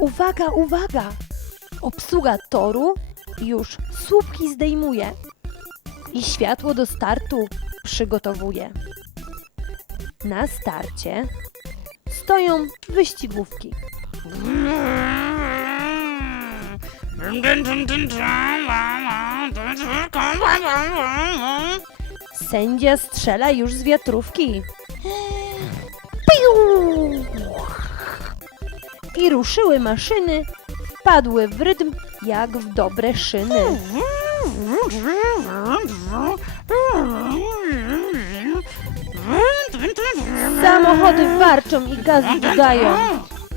Uwaga, uwaga! Obsługa toru już słupki zdejmuje i światło do startu przygotowuje. Na starcie stoją wyścigówki. Sędzia strzela już z wiatrówki. I ruszyły maszyny, wpadły w rytm jak w dobre szyny. Samochody warczą i gaz dodają.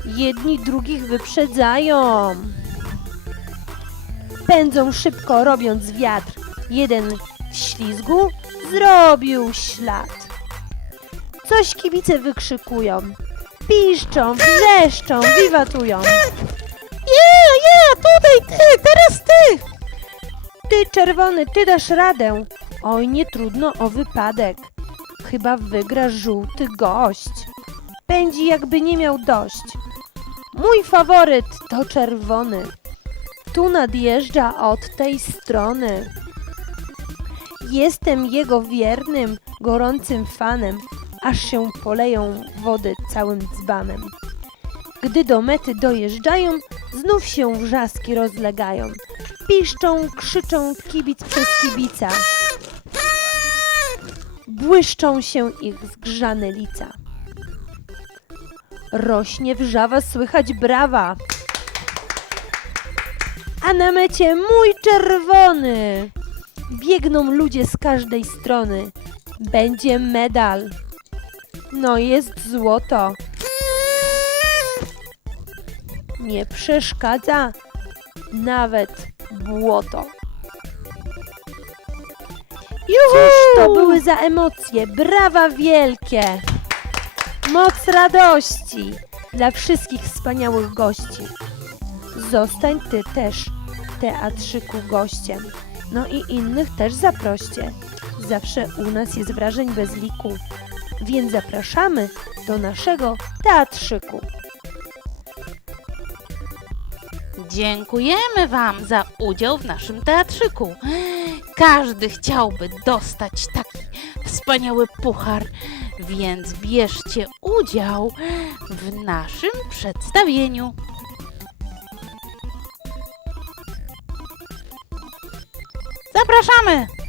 Jedni drugich wyprzedzają. Pędzą szybko, robiąc wiatr. Jeden w ślizgu zrobił ślad. Coś kibice wykrzykują. Piszczą, wrzeszczą, wiwatują. Ja, ja, tutaj ty, teraz ty! Ty, czerwony, ty dasz radę. Oj, nie trudno o wypadek. Chyba wygra żółty gość. Pędzi jakby nie miał dość. Mój faworyt to czerwony. Tu nadjeżdża od tej strony. Jestem jego wiernym, gorącym fanem, aż się poleją wody całym dzbanem. Gdy do mety dojeżdżają, znów się wrzaski rozlegają. Piszczą, krzyczą kibic przez kibica. Błyszczą się ich zgrzane lica. Rośnie wrzawa, słychać brawa. A na mecie mój czerwony. Biegną ludzie z każdej strony. Będzie medal. No jest złoto. Nie przeszkadza nawet błoto. Cóż to były za emocje? Brawa wielkie! Moc radości dla wszystkich wspaniałych gości. Zostań ty też, teatrzyku, gościem. No i innych też zaproście. Zawsze u nas jest wrażeń bez liku. Więc zapraszamy do naszego teatrzyku. Dziękujemy Wam za udział w naszym teatrzyku. Każdy chciałby dostać taki wspaniały puchar, więc bierzcie udział w naszym przedstawieniu. Zapraszamy!